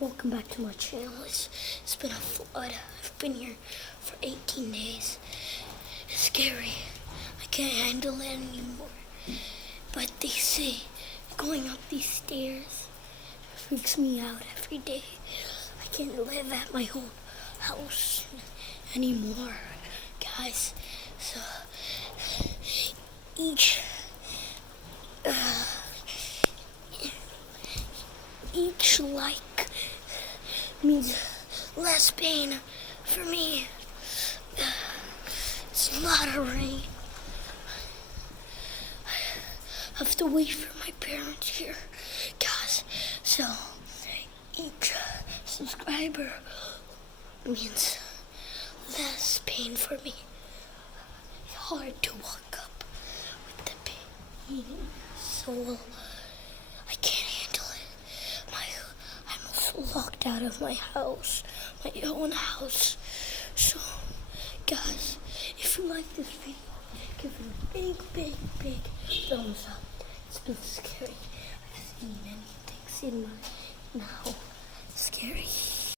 Welcome back to my channel. It's been a flood. I've been here for 18 days. It's scary. I can't handle it anymore. But they say going up these stairs freaks me out every day. I can't live at my own house anymore, guys. So each like means less pain for me. It's a lot of rain. I have to wait for my parents here, guys. So each subscriber means less pain for me. It's hard to walk up with the pain, so I can't handle it. I'm also locked out of my house, my own house. So, guys, if you like this video, give it a big thumbs up. It's been scary. I've seen many things in my